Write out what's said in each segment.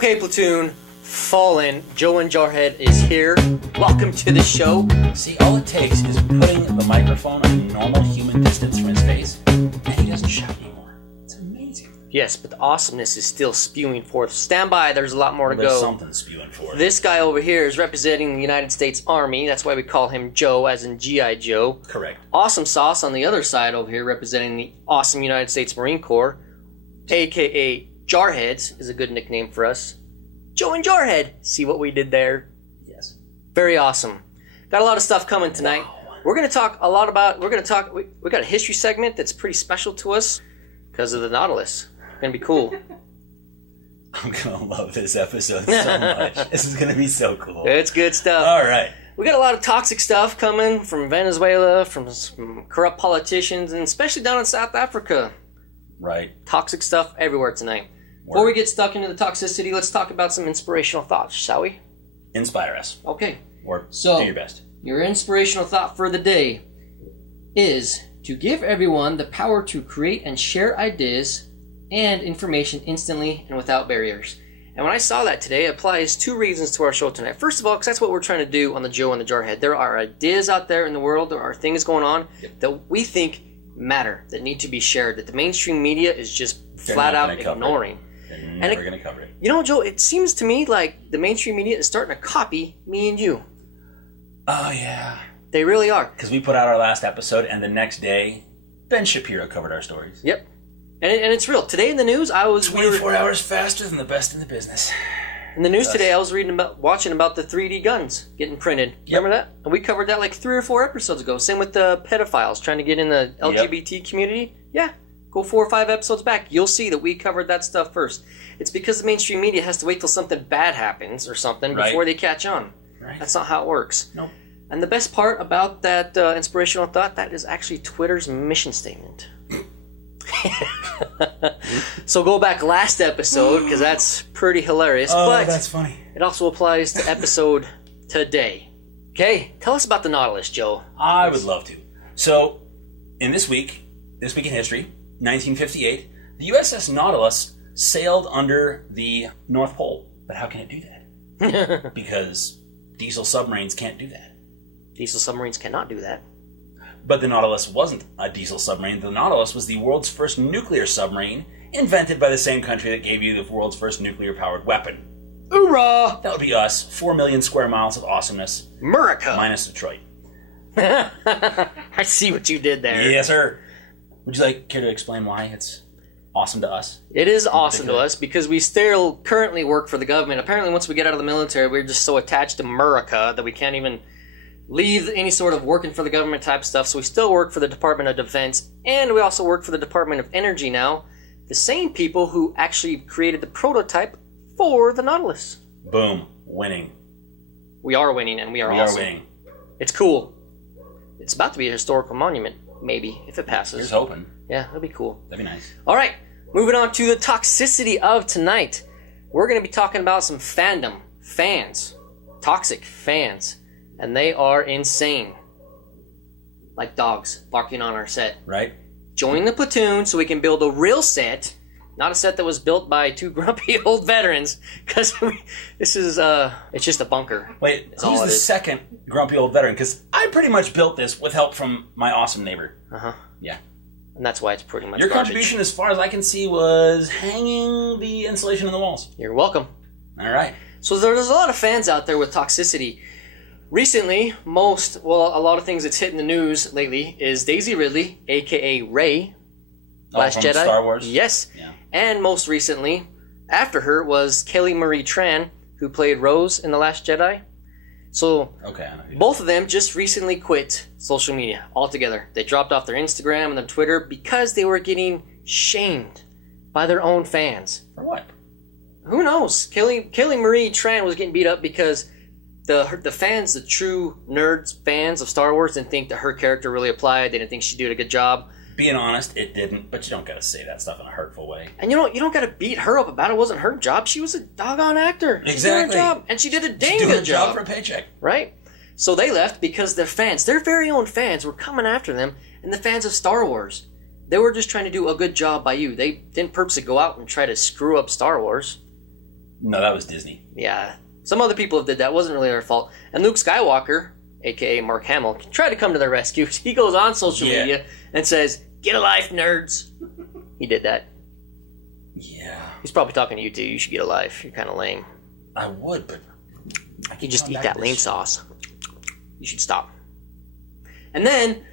Okay, Platoon, Fallen, Joe and Jarhead is here. Welcome to the show. See, all it takes is putting the microphone a normal human distance from his face, and he doesn't shout anymore. It's amazing. Yes, but the awesomeness is still spewing forth. Stand by, there's a lot more to go. There's something spewing forth. This guy over here is representing the United States Army. That's why we call him Joe, as in G.I.Joe. Correct. Awesome Sauce on the other side over here, representing the awesome United States Marine Corps, a.k.a. Jarheads is a good nickname for us. Joe and Jarhead. See what we did there? Yes. Very awesome. Got a lot of stuff coming tonight. Wow. We're going to talk a lot about, we got a history segment that's pretty special to us because of the Nautilus. It's going to be cool. I'm going to love this episode so much. This is going to be so cool. It's good stuff. All right. We got a lot of toxic stuff coming from Venezuela, from some corrupt politicians, and especially down in South Africa. Right. Toxic stuff everywhere tonight. Before we get stuck into the toxicity, let's talk about some inspirational thoughts, shall we? Inspire us. Okay. Or So, do your best. Your inspirational thought for the day is to give everyone the power to create and share ideas and information instantly and without barriers. And when I saw that today, it applies two reasons to our show tonight. First of all, because that's what we're trying to do on the Joe and the Jarhead. There are ideas out there in the world, there are things going on that we think matter, that need to be shared, that the mainstream media is just flat out ignoring. They're never going to cover it. You know, Joe, it seems to me like the mainstream media is starting to copy me and you. Oh, yeah. They really are. Because we put out our last episode, and the next day, Ben Shapiro covered our stories. Yep. And it's real. Today in the news, I was... 24 hours faster than the best in the business. In the news today, I was watching about the 3D guns getting printed. Yep. Remember that? And we covered that like 3 or 4 episodes ago. Same with the pedophiles trying to get in the LGBT community. Yeah. Go 4 or 5 episodes back. You'll see that we covered that stuff first. It's because the mainstream media has to wait till something bad happens or something before they catch on. Right. That's not how it works. Nope. And the best part about that inspirational thought, that is actually Twitter's mission statement. So go back last episode, because that's pretty hilarious. Oh, but that's funny. it also applies to episode today. Okay, tell us about the Nautilus, Joe. I would love to. So, in this week in history, 1958, the USS Nautilus sailed under the North Pole. But how can it do that? Because diesel submarines can't do that. Diesel submarines cannot do that. But the Nautilus wasn't a diesel submarine. The Nautilus was the world's first nuclear submarine, invented by the same country that gave you the world's first nuclear-powered weapon. Hoorah! That would be us. 4 million square miles of awesomeness. America! Minus Detroit. I see what you did there. Yes, sir. Would you care to explain why it's awesome to us? It is awesome to us because we still currently work for the government. Apparently, once we get out of the military, we're just so attached to America that we can't even leave any sort of working for the government type stuff. So we still work for the Department of Defense, and we also work for the Department of Energy now. The same people who actually created the prototype for the Nautilus. Boom. Winning. We are winning, and we are awesome. We are winning. It's cool. It's about to be a historical monument, maybe, if it passes. Here's hoping. Yeah, that'd be cool. That'd be nice. All right, moving on to the toxicity of tonight. We're going to be talking about some fandom, fans, toxic fans, and they are insane. Like dogs barking on our set. Right? Join the platoon so we can build a real set, not a set that was built by 2 grumpy old veterans, because this is, it's just a bunker. Wait, who's the second grumpy old veteran? Because I pretty much built this with help from my awesome neighbor. Uh-huh. Yeah. And that's why it's pretty much Your garbage. contribution, as far as I can see, was hanging the insulation on the walls. You're welcome. All right. So there's a lot of fans out there with toxicity. Recently, a lot of things that's hitting the news lately is Daisy Ridley, a.k.a. Rey, Last from Jedi. Star Wars? Yes. Yeah. And most recently, after her, was Kelly Marie Tran, who played Rose in The Last Jedi. So, okay, I know both of them just recently quit social media altogether. They dropped off their Instagram and their Twitter because they were getting shamed by their own fans. For what? Who knows? Kelly Marie Tran was getting beat up because the fans, the true nerds fans of Star Wars, didn't think that her character really applied. They didn't think she did a good job. Being honest, it didn't, but you don't gotta say that stuff in a hurtful way. And you don't gotta beat her up about it. It wasn't her job. She was a doggone actor. Exactly. She did her job, and she did a dang good job. For a paycheck. Right? So they left because their fans, their very own fans, were coming after them, and the fans of Star Wars. They were just trying to do a good job by you. They didn't purposely go out and try to screw up Star Wars. No, that was Disney. Yeah. Some other people have did that. It wasn't really their fault. And Luke Skywalker, a.k.a. Mark Hamill, tried to come to their rescue. He goes on social media and says, "Get a life, nerds." He did that. Yeah. He's probably talking to you, too. You should get a life. You're kind of lame. I would, but... You just eat that lame sauce. You should stop. And then,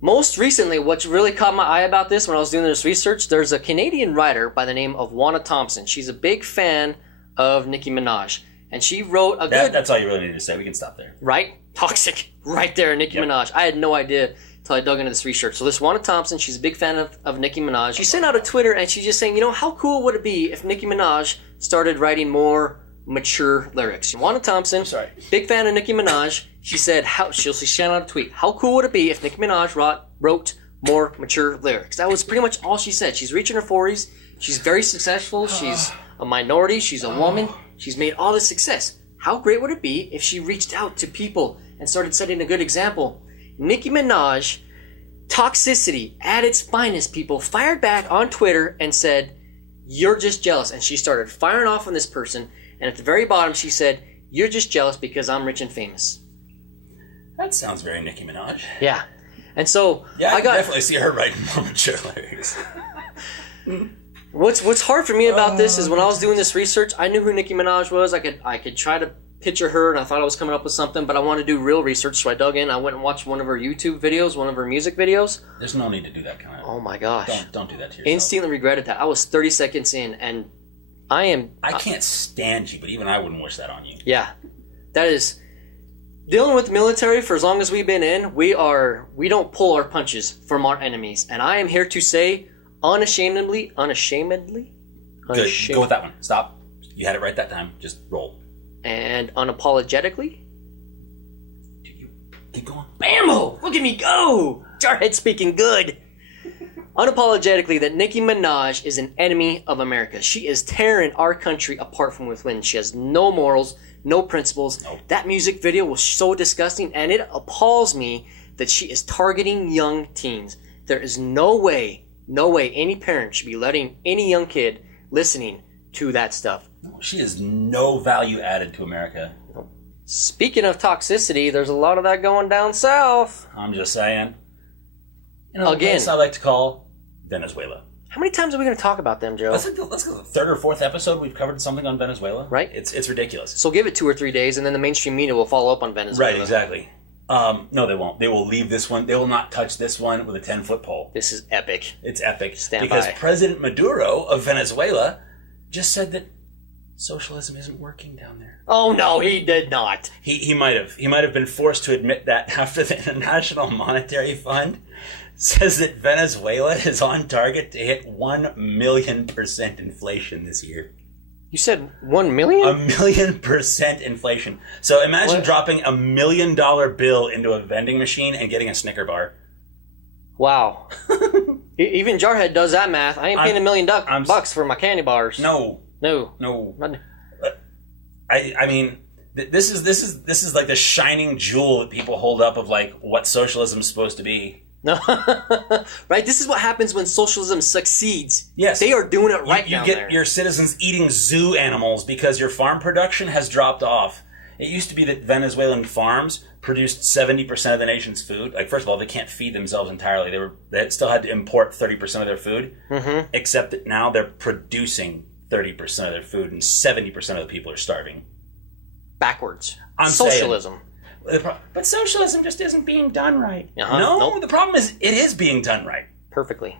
most recently, what really caught my eye about this when I was doing this research, there's a Canadian writer by the name of Wanna Thompson. She's a big fan of Nicki Minaj. And she wrote a good... That's all you really need to say. We can stop there. Right? Toxic. Right there, Nicki Minaj. I had no idea until I dug into this research. So this Wanna Thompson, she's a big fan of Nicki Minaj. She sent out a Twitter and she's just saying, how cool would it be if Nicki Minaj started writing more mature lyrics? Wanna Thompson, big fan of Nicki Minaj. She said, she sent out a tweet. How cool would it be if Nicki Minaj wrote more mature lyrics? That was pretty much all she said. She's reaching her 40s. She's very successful. She's a minority. She's a woman. She's made all this success. How great would it be if she reached out to people and started setting a good example? Nicki Minaj, Toxicity at its finest, people, fired back on Twitter and said, "You're just jealous." And she started firing off on this person. And at the very bottom, she said, "You're just jealous because I'm rich and famous." That sounds very Nicki Minaj. Yeah. And so I definitely see her writing more mature lyrics. What's hard for me about this is when I was doing this research, I knew who Nicki Minaj was. I could try to picture her, and I thought I was coming up with something, but I wanted to do real research, so I dug in. I went and watched one of her YouTube videos, one of her music videos. There's no need to do that kind of... Oh my gosh. Don't do that to yourself. Instantly regretted that. I was 30 seconds in, and I can't stand you, but even I wouldn't wish that on you. Yeah. That is... Dealing with the military for as long as we've been in, we don't pull our punches from our enemies. And I am here to say, unashamedly. Good. Go with that one. Stop. You had it right that time. Just roll. And unapologetically. Keep going. Bammo! Look at me go! Jarhead speaking good. Unapologetically that Nicki Minaj is an enemy of America. She is tearing our country apart from within. She has no morals, no principles. Nope. That music video was so disgusting, and it appalls me that she is targeting young teens. There is no way any parent should be letting any young kid listening to that stuff. She has no value added to America. Speaking of toxicity, there's a lot of that going down south. I'm just saying. Again, a place I like to call Venezuela. How many times are we going to talk about them, Joe? Let's go the third or fourth episode we've covered something on Venezuela. Right. It's ridiculous. So give it 2 or 3 days, and then the mainstream media will follow up on Venezuela. Right, exactly. No, they won't. They will leave this one. They will not touch this one with a 10-foot pole. This is epic. It's epic. Stand because by. President Maduro of Venezuela just said that socialism isn't working down there. Oh no, he did not. He might have. He might have been forced to admit that after the International Monetary Fund says that Venezuela is on target to hit 1,000,000% inflation this year. You said 1 million? 1,000,000% inflation. So imagine dropping $1 million bill into a vending machine and getting a Snicker bar. Wow. Even Jarhead does that math. I ain't paying $1 million bucks for my candy bars. No. I mean, this is like the shining jewel that people hold up of like what socialism is supposed to be. No, right? This is what happens when socialism succeeds. Yes. They are doing it right You down get there. your citizens eating zoo animals because your farm production has dropped off. It used to be that Venezuelan farms produced 70% of the nation's food. Like, first of all, they can't feed themselves entirely. They still had to import 30% of their food. Mm-hmm. Except that now they're producing 30% of their food and 70% of the people are starving. Backwards. I'm Socialism. Saying, but socialism just isn't being done right. Uh-huh. No, nope. The problem is it is being done right. Perfectly.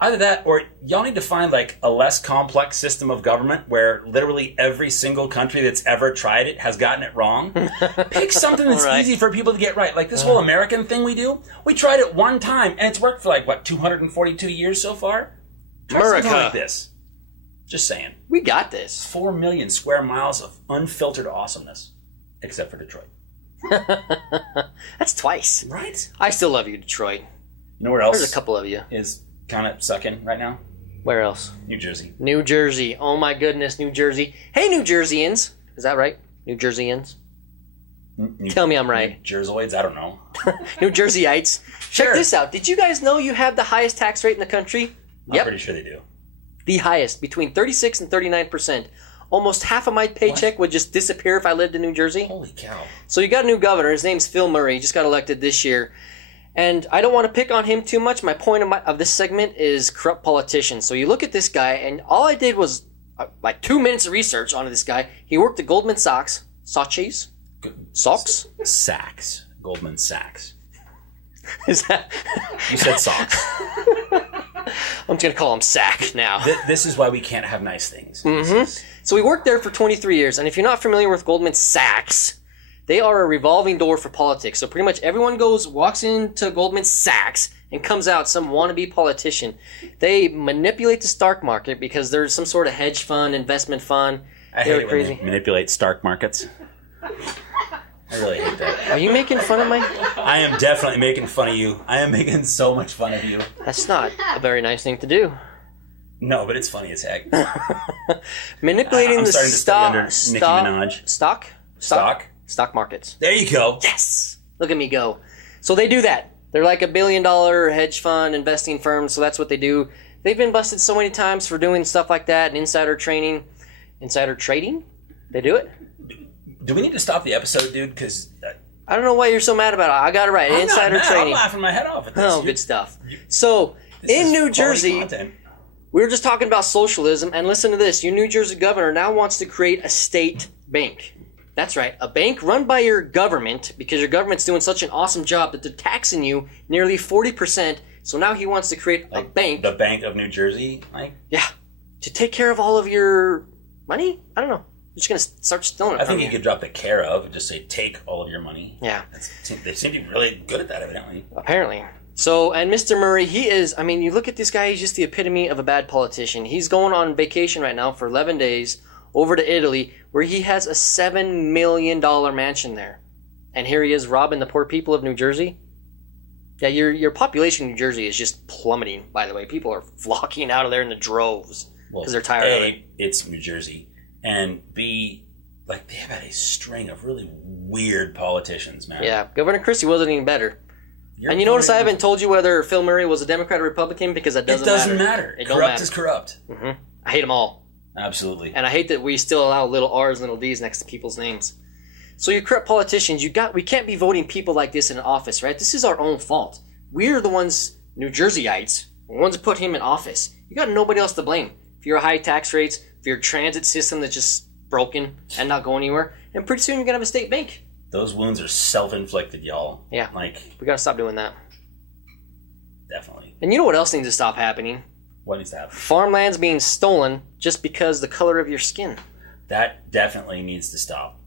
Either that, or y'all need to find like a less complex system of government where literally every single country that's ever tried it has gotten it wrong. Pick something that's easy for people to get right. Like this whole American thing we do. We tried it one time, and it's worked for like, 242 years so far? Try something like this. Just saying. We got this. 4 million square miles of unfiltered awesomeness. Except for Detroit. That's twice. Right? I still love you, Detroit. You know where else? There's a couple of you. Is kind of sucking right now? Where else? New Jersey. New Jersey. Oh my goodness, New Jersey. Hey, New Jerseyans. Is that right? New Jerseyans? Tell me I'm right. New Jersoids? I don't know. New Jerseyites. Check this out. Did you guys know you have the highest tax rate in the country? I'm pretty sure they do. The highest, between 36 and 39%. almost half of my paycheck would just disappear if I lived in New Jersey. Holy cow. So you got a new governor. His name's Phil Murray. He just got elected this year. And I don't want to pick on him too much. My point of this segment is corrupt politicians. So you look at this guy, and all I did was like 2 minutes of research onto this guy. He worked at Goldman Sachs. Sachs? Socks? Sachs. Goldman Sachs. Is that... You said socks. I'm just going to call him Sack now. This is why we can't have nice things. Mm-hmm. So he worked there for 23 years. And if you're not familiar with Goldman Sachs, they are a revolving door for politics. So pretty much everyone walks into Goldman Sachs and comes out some wannabe politician. They manipulate the stock market because there's some sort of hedge fund, investment fund. I hate it when they manipulate stock markets. I really hate that. Are you making fun of my... I am definitely making fun of you. I am making so much fun of you. That's not a very nice thing to do. No, but it's funny as heck. Manipulating I'm the starting to study under Nicki Minaj. Stock markets. There you go. Yes! Look at me go. So they do that. They're like $1 billion hedge fund investing firm, so that's what they do. They've been busted so many times for doing stuff like that and insider trading. Insider trading? They do it? Do we need to stop the episode, dude? Because I don't know why you're so mad about it. I got it right. Insider trading. I'm laughing my head off at this. Oh, good stuff. So, in New Jersey, we were just talking about socialism, and listen to this. Your New Jersey governor now wants to create a state bank. That's right, a bank run by your government, because your government's doing such an awesome job that they're taxing you nearly 40%. So now he wants to create a bank. The Bank of New Jersey, Mike? Yeah. To take care of all of your money? I don't know. I'm just going to start stealing it I think you could drop the care of and just say, take all of your money. Yeah. They seem to be really good at that, evidently. Apparently. So, and Mr. Murray, he is, I mean, you look at this guy, he's just the epitome of a bad politician. He's going on vacation right now for 11 days over to Italy, where he has a $7 million mansion there. And here he is robbing the poor people of New Jersey. Yeah, your population in New Jersey is just plummeting, by the way. People are flocking out of there in the droves because they're tired of it. It's New Jersey. And B, like, they've had a string of really weird politicians, man. Yeah, Governor Christie wasn't even better. And you notice I haven't told you whether Phil Murray was a Democrat or Republican because that doesn't matter. It doesn't matter. It corrupt is corrupt. Mm-hmm. I hate them all. Absolutely. And I hate that we still allow little R's and little D's next to people's names. So you corrupt politicians, we can't be voting people like this in office, right? This is our own fault. We're the ones, New Jerseyites, the ones that put him in office. You got nobody else to blame. If you're high tax rates, if your transit system that's just broken and not going anywhere, and pretty soon you're going to have a state bank. Those wounds are self-inflicted, y'all. Yeah. Like, we got to stop doing that. Definitely. And you know what else needs to stop happening? What needs to happen? Farmland's being stolen just because the color of your skin. That definitely needs to stop.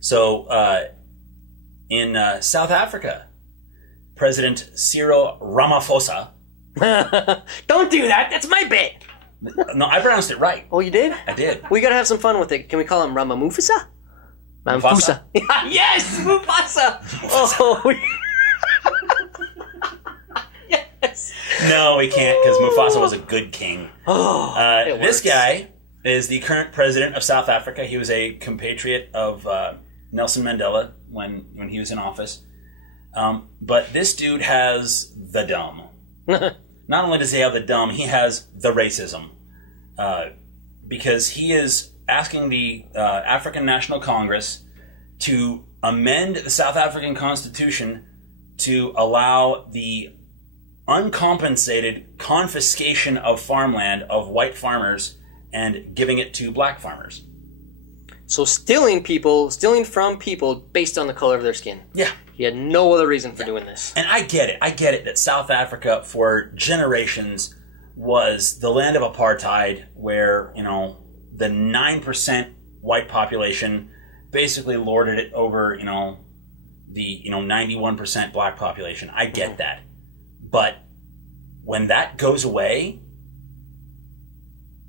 So, in South Africa, President Cyril Ramaphosa... Don't do that! That's my bit! No, I pronounced it right. Oh, you did? I did. We gotta have some fun with it. Can we call him Ramamufasa? Mufasa? Yes! Mufasa! Oh, yes! No, we can't, because Mufasa was a good king. Oh, this guy is the current president of South Africa. He was a compatriot of Nelson Mandela when he was in office. But this dude has the dumb. Not only does he have the dumb, he has the racism. Because he is asking the African National Congress to amend the South African Constitution to allow the uncompensated confiscation of farmland of white farmers and giving it to black farmers. So stealing from people based on the color of their skin. Yeah. He had no other reason for doing this. And I get it that South Africa for generations was the land of apartheid where, the 9% white population basically lorded it over, the 91% black population. I get that. But when that goes away,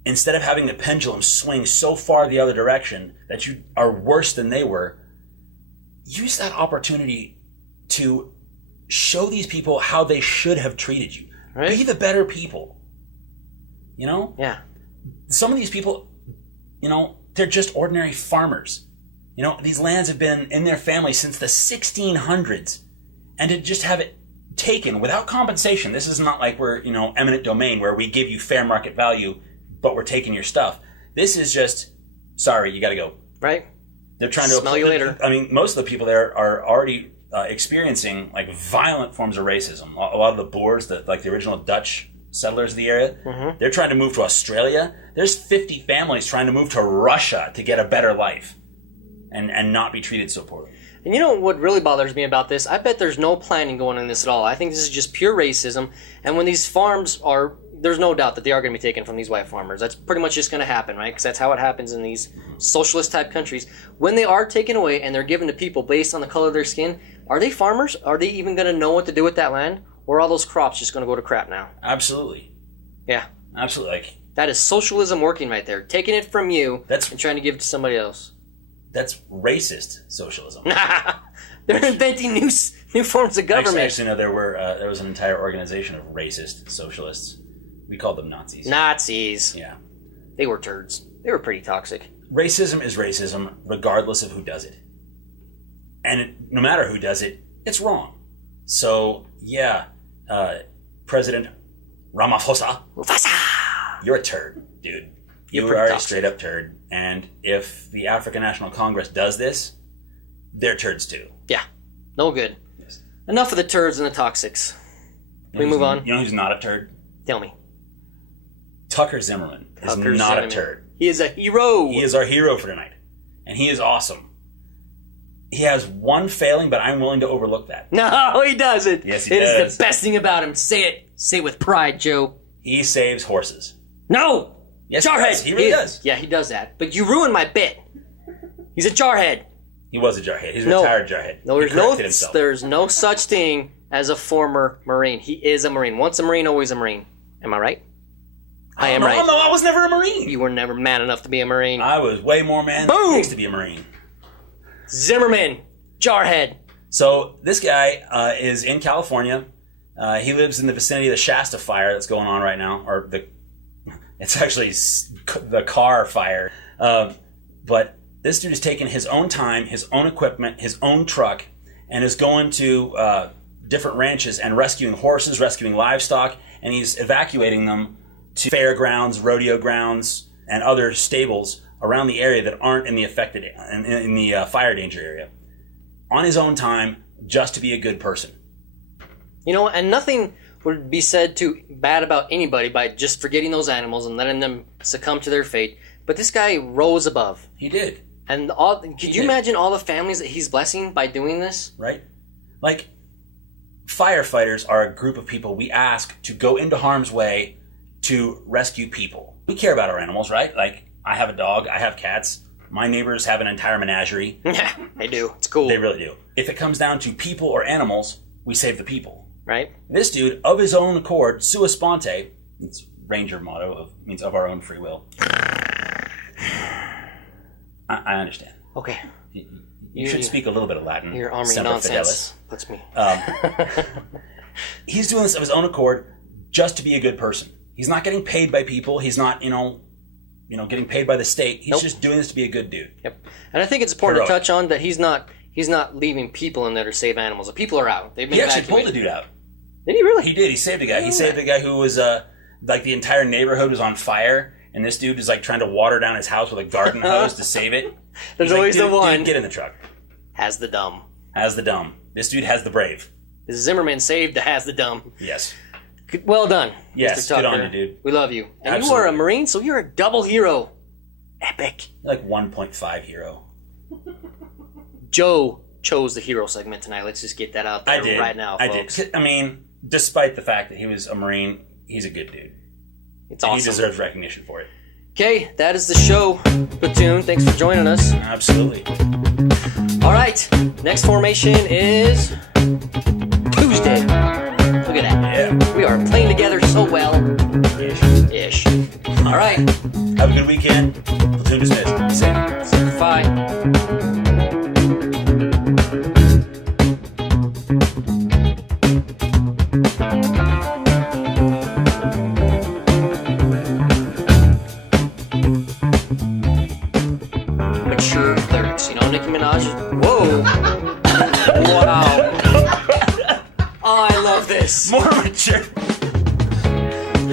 instead of having the pendulum swing so far the other direction that you are worse than they were, use that opportunity to show these people how they should have treated you. Right. Be the better people. Yeah. Some of these people, they're just ordinary farmers. These lands have been in their family since the 1600s. And to just have it taken without compensation, this is not like we're, eminent domain where we give you fair market value, but we're taking your stuff. This is just, sorry, you got to go. Right. They're trying to smell you later. I mean, most of the people there are already experiencing like violent forms of racism. A lot of the Boers, like the original Dutch settlers of the area, they're trying to move to Australia. There's 50 families trying to move to Russia to get a better life and not be treated so poorly. And you know what really bothers me about this? I bet there's no planning going on this at all. I think this is just pure racism. And when these farms are, there's no doubt that they are going to be taken from these white farmers. That's pretty much just going to happen, right? Because that's how it happens in these socialist type countries. When they are taken away and they're given to people based on the color of their skin, are they farmers? Are they even going to know what to do with that land? Or are all those crops just going to go to crap now? Absolutely. Yeah. Absolutely. That is socialism working right there. Taking it from you and trying to give it to somebody else. That's racist socialism. They're inventing new forms of government. Actually, no, there was an entire organization of racist socialists. We called them Nazis. Nazis. Yeah. They were turds. They were pretty toxic. Racism is racism regardless of who does it. And no matter who does it, it's wrong. So, yeah, President Ramaphosa, you're a turd, dude. You are a straight up turd. And if the African National Congress does this, they're turds too. Yeah. No good. Yes. Enough of the turds and the toxics. Can we move on? You know who's not a turd? Tell me. Tucker Zimmerman is not a turd. He is a hero. He is our hero for tonight. And he is awesome. He has one failing, but I'm willing to overlook that. No, he doesn't. Yes, he does. It is the best thing about him. Say it. Say it with pride, Joe. He saves horses. No! Yes, Jarhead! He really does. Yeah, he does that. But you ruined my bit. He's a jarhead. He was a jarhead. He's a retired jarhead. No, there's no such thing as a former Marine. He is a Marine. Once a Marine, always a Marine. Am I right? I am right. No, I was never a Marine. You were never man enough to be a Marine. I was way more man than it takes to be a Marine. Zimmerman, jarhead. So this guy is in California. He lives in the vicinity of the Shasta fire that's going on right now, it's actually the car fire. But this dude is taking his own time, his own equipment, his own truck, and is going to different ranches and rescuing horses, rescuing livestock, and he's evacuating them to fairgrounds, rodeo grounds, and other stables around the area that aren't in the affected in the fire danger area, on his own time, just to be a good person. You know, and nothing would be said too bad about anybody by just forgetting those animals and letting them succumb to their fate. But this guy rose above. He did. And could you imagine all the families that he's blessing by doing this? Right. Like, firefighters are a group of people we ask to go into harm's way to rescue people. We care about our animals, right? Like, I have a dog, I have cats. My neighbors have an entire menagerie. Yeah, they do. It's cool. They really do. If it comes down to people or animals, we save the people. Right. This dude, of his own accord, sua sponte, it's Ranger motto, means of our own free will. I understand. Okay. You should speak a little bit of Latin. Your army nonsense puts me. He's doing this of his own accord just to be a good person. He's not getting paid by people. He's not, getting paid by the state. He's just doing this to be a good dude. Yep. And I think it's important to touch on that he's not leaving people in there to save animals. The people are out. They've been evacuated. He actually pulled a dude out. Did he really? He did. He saved a guy. He saved a guy who was, like the entire neighborhood was on fire, and this dude is like trying to water down his house with a garden hose to save it. There's always the one. Dude, get in the truck. Has the dumb. Has the dumb. This dude has the brave. Zimmerman saved the has the dumb. Yes. Well done. Yes, Mr. Tucker. good on you, dude. We love you. And Absolutely. You are a Marine, so you're a double hero. Epic. You're like 1.5 hero. Joe chose the hero segment tonight. Let's just get that out there right now, folks. I did. I mean, despite the fact that he was a Marine, he's a good dude. It's awesome. He deserves recognition for it. Okay, that is the show, Platoon. Thanks for joining us. Absolutely. All right, next formation is Tuesday. Look at that. Yeah. We are playing together so well. Ish. All right. Have a good weekend. Platoon dismissed. Bye. Mature lyrics, Nicki Minaj. Whoa. Wow. Oh, I love this. More mature.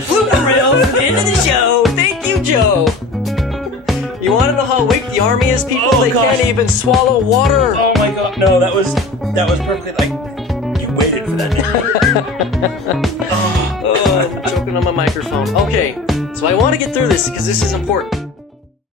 Blooper reel for the end of the show. Thank you, Joe. You want to know how how weak the army is, people? Oh, they gosh. can't even swallow water. Oh my god, no, that was perfectly like you waited for that. Oh, I'm choking on my microphone. Okay, so I want to get through this because this is important.